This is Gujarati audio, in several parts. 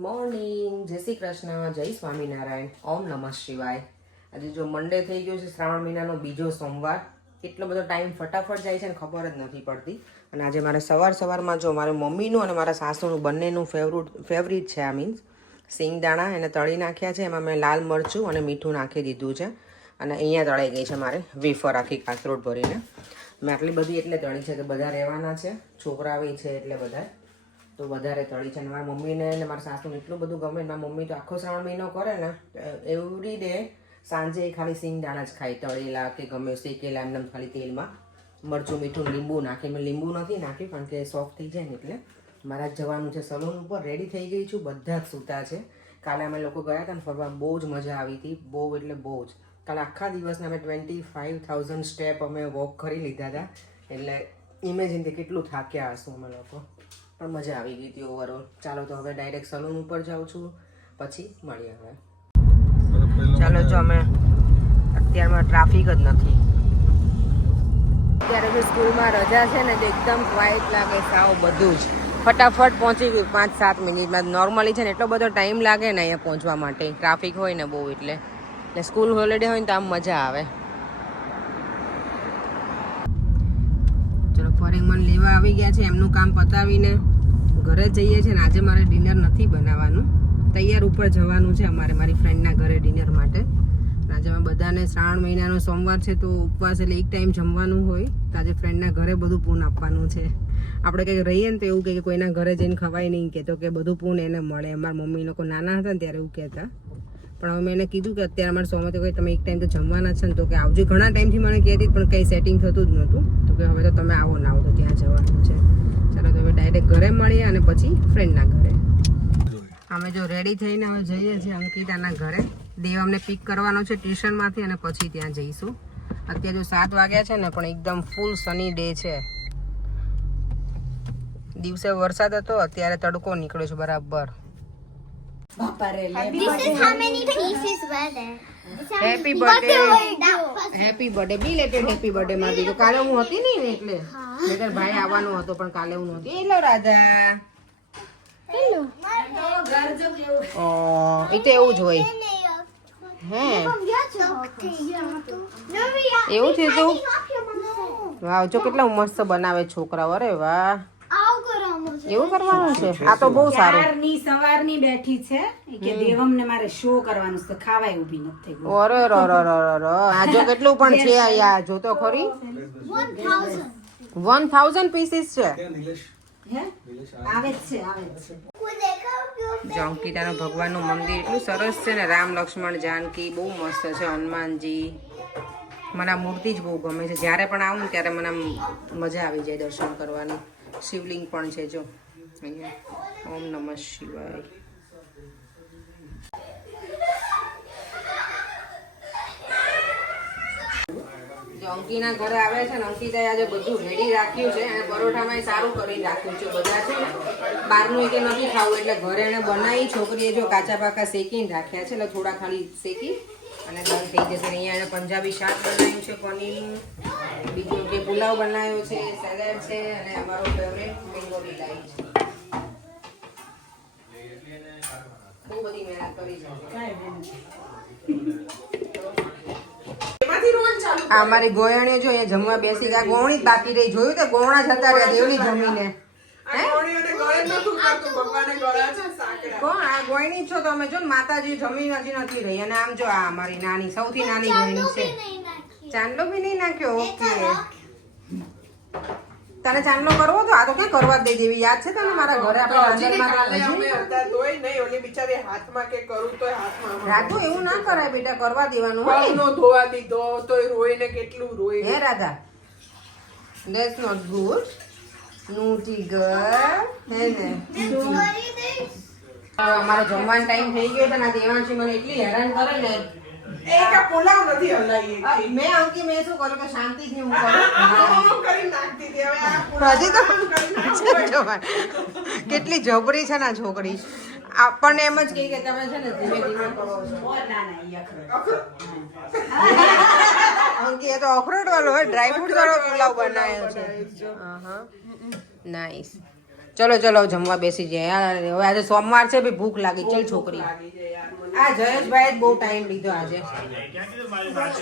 મોર્નિંગ, જય શ્રી કૃષ્ણ, જય સ્વામિનારાયણ, ઓમ નમઃ શિવાય. આજે જો મંડે થઈ ગયો છે, શ્રાવણ મહિનાનો બીજો સોમવાર. એટલો બધો ટાઈમ ફટાફટ જાય છે ને ખબર જ નથી પડતી. અને આજે મારે સવાર સવારમાં જો મારે મમ્મીનું અને મારા સાસુનું બંનેનું ફેવરેટ ફેવરિટ છે આ મીન્સ સિંગદાણા એને તળી નાખ્યા છે, એમાં મેં લાલ મરચું અને મીઠું નાખી દીધું છે. અને અહીંયા તળાઈ ગઈ છે મારે વેફર આખી કાસરોટ ભરીને. મેં આટલી બધી એટલે તળી છે કે બધા રહેવાના છે. છોકરા બી છે એટલે બધા તો વધારે તળી છે. અને મારા મમ્મીને અને મારા સાસુને એટલું બધું ગમે મારા મમ્મી તો આખો શ્રાવણ મહિનો કરે ને એવરી ડે સાંજે ખાલી સિંગ દાણા જ ખાય. તળેલા કે ગમે શેકેલા એમને ખાલી તેલમાં મરચું, મીઠું, લીંબુ નાખી. મેં લીંબુ નથી નાખ્યું કારણ કે સોફ્ટ થઈ જાય ને એટલે. મારા જવાનું છે સલૂન ઉપર રેડી થઈ ગઈ છું. બધા જ સૂતા છે. કાલે અમે લોકો ગયા હતા ને ફરવા, બહુ જ મજા આવી હતી. બહુ એટલે બહુ જ. કાલે આખા દિવસના અમે ટ્વેન્ટી ફાઇવ થાઉઝન્ડ સ્ટેપ અમે વોક કરી લીધા હતા. એટલે ઇમેજિન કે કેટલું થાક્યા હશું અમે લોકો. પણ મજા આવી ગઈ હતી ઓવરઓલ ચાલો તો હવે ડાયરેક્ટ સલૂન ઉપર જાઉં છું. પછી મળીએ હવે. ચાલો જો અમે અત્યારમાં ટ્રાફિક જ નથી. અત્યારે તો સ્કૂલમાં રજા છે ને તો એકદમ ક્વાઇટ લાગે સાવ બધું જ. ફટાફટ પહોંચી ગયું પાંચ સાત મિનિટમાં. નોર્મલી છે ને, એટલો બધો ટાઈમ લાગે ને અહીંયા પહોંચવા માટે. ટ્રાફિક હોય ને બહુ એટલે. એટલે સ્કૂલ હોલિડે હોય ને તો આમ મજા આવે. ચલો મને લેવા આવી ગયા છે, એમનું કામ પતાવીને ઘરે જઈએ છીએ ને આજે મારે ડિનર નથી બનાવવાનું. તૈયાર ઉપર જવાનું છે અમારે મારી ફ્રેન્ડના ઘરે ડિનર માટે. આજે અમે બધાને શ્રાવણ મહિનાનો સોમવાર છે તો ઉપવાસ એટલે એક ટાઈમ જમવાનું હોય. તો આજે ફ્રેન્ડના ઘરે બધું પૂન આપવાનું છે. આપણે કંઈક રહીએ ને તો એવું કે કોઈના ઘરે જઈને ખવાય નહીં કહેતો કે બધું પૂન એને મળે. અમારા મમ્મી લોકો નાના હતા ને ત્યારે એવું કહેતા. પણ હવે મેં એને કીધું કે અત્યારે અમારે સોમાં તો કોઈ તમે એક ટાઈમ તો જમવાના છે ને તો કે આવજો. ઘણા ટાઈમથી મને કહેતી પણ કંઈ સેટિંગ થતું જ નહોતું. તો કે હવે તો તમે આવો ના આવો, તો ત્યાં જવાનું છે. ચાલો, તો હવે ડાયરેક્ટ ઘરે મળીએ અને પછી ફ્રેન્ડના ઘરે. અમે જો રેડી થઈને હવે જઈએ છીએ અંકિતાના ઘરે. દેવ અમને પિક કરવાનો છે ટ્યુશનમાંથી અને પછી ત્યાં જઈશું. અત્યારે જો સાત વાગ્યા છે ને, પણ એકદમ ફૂલ સની ડે છે. દિવસે વરસાદ હતો, અત્યારે તડકો નીકળ્યો છે બરાબર. Happy birthday happy birthday belated happy birthday માં દીધું કાલે હું હતી નહીં ને એટલે? ભાઈ આવવાનો હતો પણ કાલે હું નહોતી. રાધા. ઓ એ તો એવું જ હોય. હે? એવું છે તું? વાવ જો કેટલા મસ્ત બનાવે છોકરાઓ અરે વાહ. એવું કરવાનું છે? આ તો બહુ સારું. સવારની સવારની બેઠી છે? કે કે દેવમને મારે શો કરવાનું છે ખાવાય ઊભી નથી થઈ અરે રો રો રો રો રો. આ જો કેટલું પણ છે અહીંયા જો તો ખરી. વન થાઉઝન્ડ પીસીસ છે. હે? આવે. જ છે આવે જ છે. જો અંકિતાનું ભગવાનનું મંદિર એટલું સરસ છે ને રામ લક્ષ્મણ જાનકી બહુ મસ્ત છે હનુમાનજી. મને આ મૂર્તિ જ બહુ ગમે છે. જ્યારે પણ આવું ને ત્યારે મને મજા આવી જાય દર્શન કરવાની. શિવલિંગ પણ છે જો. અહીંયા. ઓમ નમઃ શિવાય. અંકીના ઘરે આવે છે ને, અંકિતાએ આજે બધું રેડી રાખ્યું છે અને પરોઠામાં સારું કરી રાખ્યું છે બધા છે ને. બહારનું કે નથી ખાવું, એટલે ઘરે એને બનાવી છોકરીએ જો કાચા પાકા શેકીને રાખ્યા છે, એટલે થોડા ખાલી શેકી અને દમ થઈ જશે. અહીંયા એને પંજાબી શાક બનાવ્યું છે પનીરનું. પુલાવ બનાવ્યો છે સલાડ છે અને અમારો ફેવરેટ મેંગો બિલાઈ છે. બહુ બધી મહેનત કરી છે. અમારી ગોયણીઓ જો અહીંયા જમવા બેસી ગયા બાકી રહી. જોયું તો ગોણા જતા રહ્યા દેવની જમીને? કોણ આ ગોયણી જ છો તમે જો ને માતાજી જમીન હજી નથી રહી. અને આમ જો આ અમારી નાની સૌથી નાની ગોયણી છે. ચાંદલો બી નહીં નાખ્યો. ઓકે. તને ચાંદલો કરવો તો આ તો કઈ કરવા દે દેવી યાદ છે તને મારા ઘરે આપણે રાંધણમાં હાથમાં રાધુ એવું ના કરાય બેટા કરવા દેવાનું હોય hey Radha that's not good naughty girl હે ને? અમારો જમવાનો ટાઈમ થઈ ગયો તો ના આ દેવાંશી મને એટલી હેરાન કરે ને. અ, મેં અંકી મેં શું કર્યું કે શાંતિથી હું કરું? હજી તો જવાય. કેટલી જબરી છે ને આ છોકરી આપણને એમ જ કહી કે તમે છે ને ધીમે ધીમે કરો ના ના ઈ અંકી એ તો અખરોટ વાળો હોય ડ્રાય ફ્રૂટ વાળો પુલાવ બનાવ્યો છે. નાઈસ ચલો ચલો જમવા બેસી જાય હવે આજે સોમવાર છે ભાઈ ભૂખ લાગી. ચલ છોકરી. આ જયેશભાઈ બહુ ટાઈમ લીધો આજે.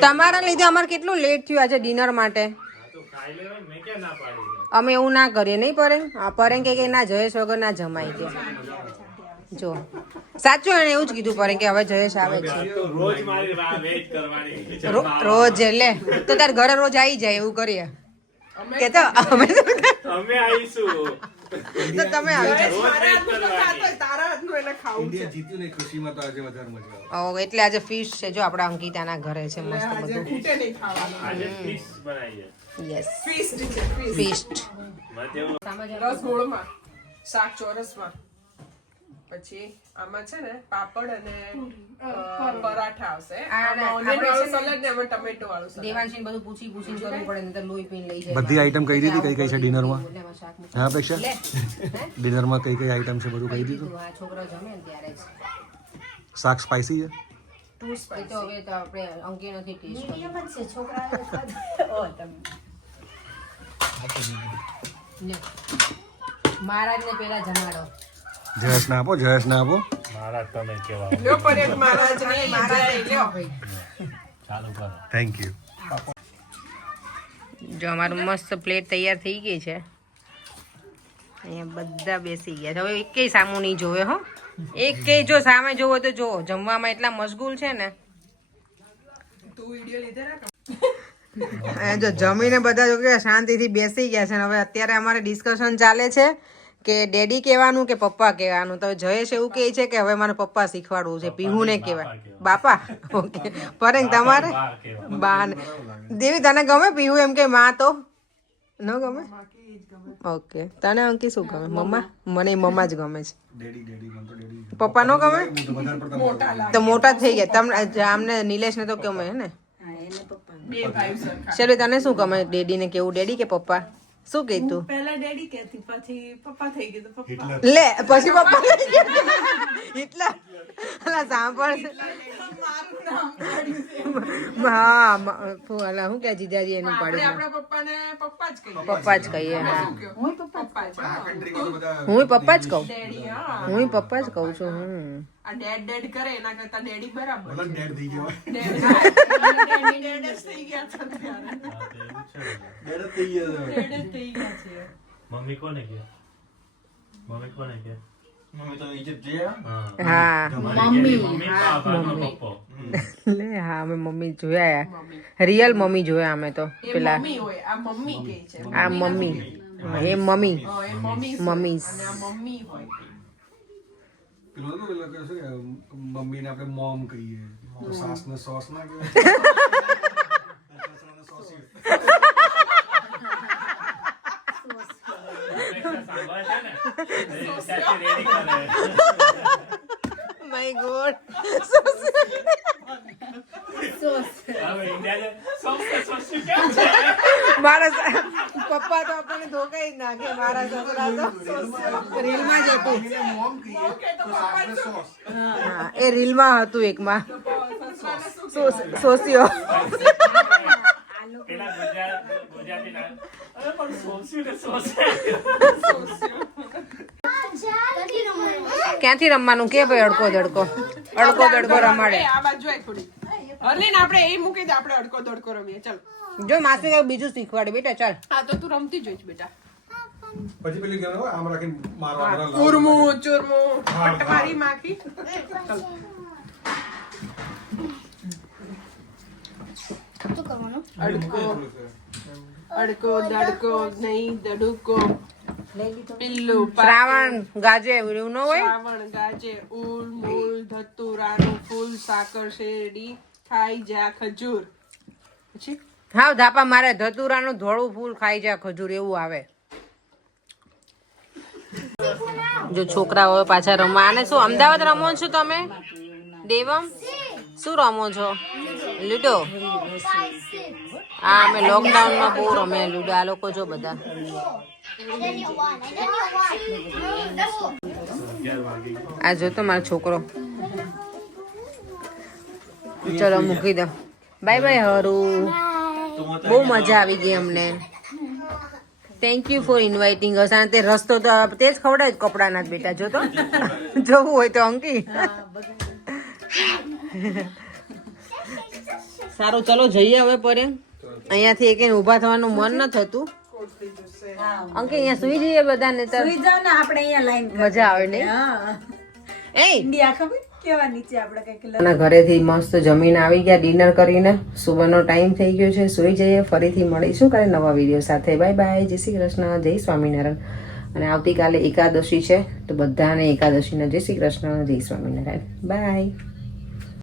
તમારા લીધે અમારે કેટલું લેટ થયું આજે ડિનર માટે? અમે એવું ના કરીએ નહીં પરે? આ પરેંગ કે કે ના જયેશ વગર ના જમાય કે. જો. સાચું એને એવું જ કીધું પરેંગ કે હવે જયેશ આવે છે. રોજ મારી રાહ વેઇટ કરવાની. રો- રોજ એટલે. તો તાર ઘરે રોજ આવી જાય એવું કરીએ. કે તો અમે અમે આવીશું. તો તમે આવી. એટલે આજે ફિશ છે. જો આપણા અંકિતાના ઘરે છે મસ્ત બધું. આજે ફિશ ફિશ રસગોળમાં શાક ચોરસમાં. પછી આમાં છે ને પાપડ અને પરાઠા આવશે. સલાડ બધું પૂછી પૂછી કરવું પડે નહીં લોહી પીને લઈ જાય. બધી આઈટમ કહી દીધી? કઈ કઈ છે ડિનરમાં હા અપેક્ષા? હે? ડિનરમાં કઈ કઈ આઈટમ છે બધું કહી દીધું? આ છોકરો જમે ત્યારે શાક સ્પાઈસી છે? એ તો હવે તો આપણે અંકી નથી ટેસ્ટ મહારાજને પેલા જમાડો. જયેશ ના આપો જયેશ ના આપો. મારા તમે કેવા લ્યો પરેશ મહારાજ ને મહારાજ લ્યો ચાલુ કરો. થેન્ક યુ જો અમારું મસ્ત પ્લેટ તૈયાર થઈ ગઈ છે. અહીંયા બધા બેસી ગયા છે. હવે એકેય સામું નહીં જોવે હો. એકેય જો સામે જોવો તો જો જમવામાં એટલા મશગુલ છે ને. તું વિડિયો લીધે જો જમીને બધા જો કે શાંતિથી બેસી ગયા છે ને હવે અત્યારે અમારે ડિસ્કશન ચાલે છે. કે ડેડી કહેવાનું કે પપ્પા કહેવાનું? તો જયેશ એવું કહે છે કે હવે મારે પપ્પા શીખવાડવું છે પીહુને કહેવાય. બાપા? ઓકે. પરંગ તમારે? બા ને- દેવી તને ગમે પીહુ એમ કે માં તો? ન ગમે? ઓકે. તને અંકી શું ગમે? મમ્મા? મને મમ્મા જ ગમે છે. પપ્પા નો ગમે? તો મોટા જ થઈ ગયા. તમને આમને નિલેશ ને તો ગમે હે ને? શેરી તને શું ગમે? ડેડી ને કેવું ડેડી કે પપ્પા? શું કે તું? પહેલા ડેડી કહેતી પછી પપ્પા થઈ ગયું પપ્પા. લે પછી પપ્પા થઈ ગયા. હિટલર. અલા સાંભળ હા મ- ફુ- અલા શું કે જીજાજી એનું આપણે પાડ્યું આપણા પપ્પાને પપ્પા જ કહીએ. પપ્પા જ કહીએ હું. પપ્પા જ હા. હું પપ્પા જ કહું. ડેડી હા. હું પપ્પા જ કહું છું હું આ ડેડ ડેડ કરે એના કરતા ડેડી બરાબર ડેડ થઈ ગયા. ડેડ ડેડ થઈ ગયા જ થઈ ગયા જ થઈ ગયા છે. મમ્મી કોને કે? મમ્મી કોને કે? મમ્મી તો ઇજિપ્ત ગયા હા. હા. મમ્મી. મમ્મી પપ્પો લે હા અમે મમ્મી જોયા. રિયલ મમ્મી જોયા અમે તો પેલા. મમ્મી હોય આ મમ્મી કે છે. આ મમ્મી. એ મમ્મી. મમ્મી. મમ્મી હોય. પેલું હતું પેલું કે શું મમ્મીને આપણે મોમ કહીએ. તો સાસને સોસ ના કહેવાય સસરાને સોસી. સાંભળે છે ને ત્યાંથી રેડી કરે માય ગોડ મારા પપ્પા તો આપણને ધોકાઈ જ નાખે. મારા છોકરા તો રીલમાં જ હતું. એ રીલમાં હતું એકમાં. સોસિયો પેલા ગુજરાત ક્યાંથી રમવાનું? કે ભાઈ અડકો દડકો? અડકો દડકો રમાડે. આ બાજુ આય થોડી. હરલીન આપણે એ મૂકી દે આપણે અડકો દડકો રમીએ. ચાલ. જો માસી કઈ બીજું શીખવાડે. બેટા ચાલ. હા તો તું રમતી જોઈશ બેટા. પછી પેલી ગયો હોય આમ રાખીને મારવા ચૂરમુ ચૂરમુ. ચૂરમું ચૂરમું પટમારી માખી. શું કરવાનું? અડકો. અડકો દડકો નહીં દડુકો. પિલ્લુ શ્રાવણ ગાજે એવું ન હોય? શ્રાવણ ગાજે ઉલ મૂલ ધતુરાનું ફૂલ સાકર શેરડી ખાઈ જા ખજૂર. પછી? હાવ ધાપા મારે ધતુરાનું ધોળું ફૂલ ખાઈ જાય ખજૂર એવું આવે. જો છોકરાઓ પાછા રમવા આને શું અમદાવાદ રમો છો તમે? દેવમ? શું રમો છો? લુડો? હા, અમે લોકડાઉનમાં બહુ રમે લૂડો, આ લોકો જો બધા. આ જો તો મારો છોકરો. ચલો, મૂકી દો બાય બાય, હરું. બહુ મજા આવી ગઈ અમને. Thank you for inviting us અને તે રસ્તો તો તે જ ખવડાય કપડાના જ બેટા, જો તો. જવું હોય તો અંકી સારું ચલો જઈએ હવે પરે. અહીંયાથી એક ઊભા થવાનું મન ન થતું. અંકે અહીંયા સુઈ જઈએ બધાને સુઈ જાવ ને આપણે અહીંયા લાઈન મજા આવે ને હા. એ ઇન્ડિયા ખબર? ઘરેથી મસ્ત જમીન આવી ગયા ડિનર કરીને. સુબહનો ટાઈમ થઈ ગયો છે સુઈ જઈએ ફરીથી મળીશું કાલે નવા વીડિયો સાથે. બાય બાય જય શ્રી કૃષ્ણ જય સ્વામિનારાયણ. અને આવતીકાલે એકાદશી છે તો બધાને એકાદશીના જય શ્રી કૃષ્ણ જય સ્વામિનારાયણ. બાય.